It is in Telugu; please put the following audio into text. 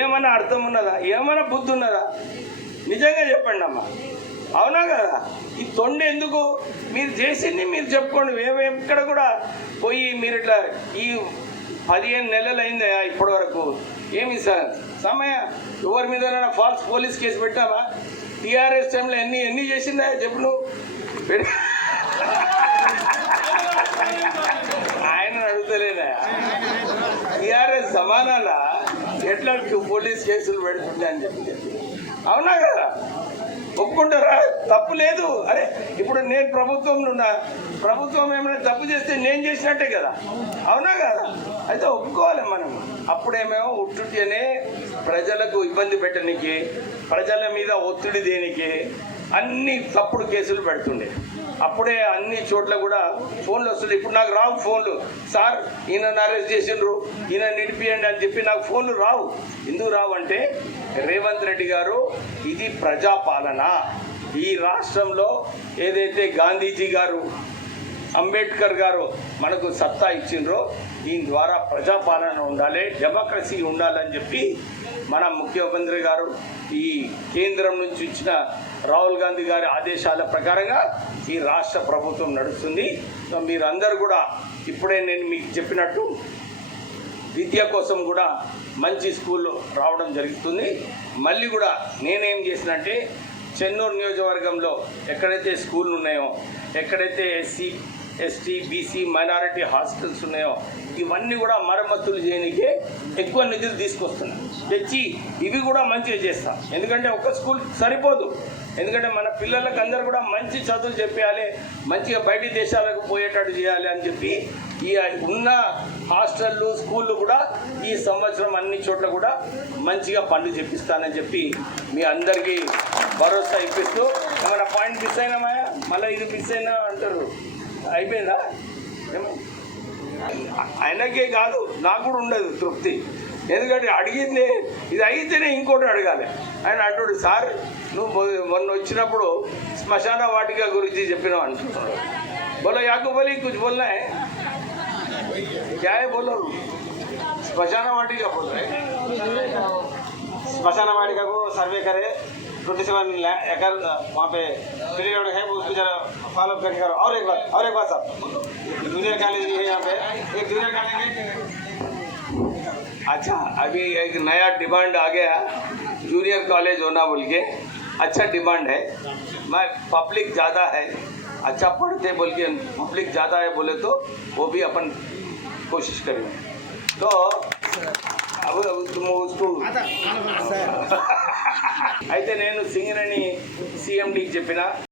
ఏమైనా అర్థం ఉన్నదా? ఏమైనా బుద్ధి ఉన్నదా? నిజంగా చెప్పండి అమ్మా, అవునా కదా? ఈ తొండి ఎందుకు? మీరు చేసింది మీరు చెప్పుకోండి. ఎక్కడ కూడా పోయి మీరు ఇట్లా ఈ 15 నెలలు అయిందా ఇప్పటి వరకు ఏమి సార్ సమయ ఎవరి మీద ఫాల్స్ పోలీస్ కేసు పెట్టావా? టీఆర్ఎస్ టైంలో ఎన్ని చేసిందా చెప్పు నువ్వు. ఆయన అడుగుతలేదా? టీఆర్ఎస్ జమానాలా ఎట్లా పోలీస్ కేసులు పెడుతుండే అని చెప్పి, అవునా కదా? ఒప్పుకుంటారా? తప్పు లేదు. అరే ఇప్పుడు నేను ప్రభుత్వంలో ఉన్నా, ప్రభుత్వం ఏమైనా తప్పు చేస్తే నేను చేసినట్టే కదా, అవునా కదా? అయితే ఒప్పుకోవాలి మనం. అప్పుడేమో ఉట్టునే ప్రజలకు ఇబ్బంది పెట్టడానికి, ప్రజల మీద ఒత్తిడి దేనికి అన్ని తప్పుడు కేసులు పెడుతుండే. అప్పుడే అన్ని చోట్ల కూడా ఫోన్లు వస్తుంది. ఇప్పుడు నాకు రావు ఫోన్లు, సార్ ఈయనను అరెస్ట్ చేసిండ్రు, ఈయన నిడిపియండి అని చెప్పి నాకు ఫోన్లు రావు. ఎందుకు రావు అంటే రేవంత్ రెడ్డి గారు ఇది ప్రజాపాలన. ఈ రాష్ట్రంలో ఏదైతే గాంధీజీ గారు, అంబేద్కర్ గారు మనకు సత్తా ఇచ్చిండ్రో దీని ద్వారా ప్రజాపాలన ఉండాలి, డెమోక్రసీ ఉండాలని చెప్పి మన ముఖ్యమంత్రి గారు ఈ కేంద్రం నుంచి ఇచ్చిన రాహుల్ గాంధీ గారి ఆదేశాల ప్రకారంగా ఈ రాష్ట్ర ప్రభుత్వం నడుస్తుంది. సో మీరందరూ కూడా ఇప్పుడే నేను మీకు చెప్పినట్టు విద్య కోసం కూడా మంచి స్కూల్లో రావడం జరుగుతుంది. మళ్ళీ కూడా నేనేం చేసినంటే చెన్నూరు నియోజకవర్గంలో ఎక్కడైతే స్కూళ్ళు ఉన్నాయో, ఎక్కడైతే SC ST BC minority hostels ఉన్నాయో ఇవన్నీ కూడా మరమ్మతులు చేయడానికే ఎక్కువ నిధులు తీసుకొస్తున్నాను. తెచ్చి ఇవి కూడా మంచిగా చేస్తాం. ఎందుకంటే ఒక స్కూల్ సరిపోదు. ఎందుకంటే మన పిల్లలకు అందరూ కూడా మంచి చదువులు చెప్పేయాలి, మంచిగా బయటి దేశాలకు పోయేటట్టు చేయాలి అని చెప్పి ఈ ఉన్న హాస్టళ్ళు స్కూళ్ళు కూడా ఈ సంవత్సరం అన్ని చోట్ల కూడా మంచిగా పనులు చెప్పిస్తానని చెప్పి మీ అందరికీ భరోసా ఇప్పిస్తూ, ఏమైనా పాయింట్ మిస్ అయినామాయా మళ్ళీ ఇది మిస్ అయినా అంటారు, అయిపోయిందా? ఆయనకే కాదు నాకు కూడా ఉండదు తృప్తి. ఎందుకంటే అడిగింది ఇది అయితేనే ఇంకోటి అడగాలి. ఆయన అంటాడు, సార్ నువ్వు మొన్న వచ్చినప్పుడు శ్మశాన వాటిక గురించి చెప్పినావు అంటున్నాడు. బోలో యాకు బోలి కుछ बोलना है क्या है बोलो. శ్మశాన వాటిక बोल रहे स्मशान वाटिका को सर्वे करे 27 एकड़ वहाँ पे पीरियड है, उसको जरा फॉलो करके करो. और एक बात साहब, जूनियर कॉलेज भी है यहाँ पे, एक जूनियर कॉलेज. अच्छा अभी एक नया डिमांड आ गया जूनियर कॉलेज होना बोल के. अच्छा डिमांड है. मैं पब्लिक ज़्यादा है, अच्छा पढ़ते बोल के पब्लिक ज़्यादा है बोले तो वो भी अपन कोशिश करेंगे. तो अब तुम उसको అయితే నేను సింగరేణి CMDకి చెప్పిన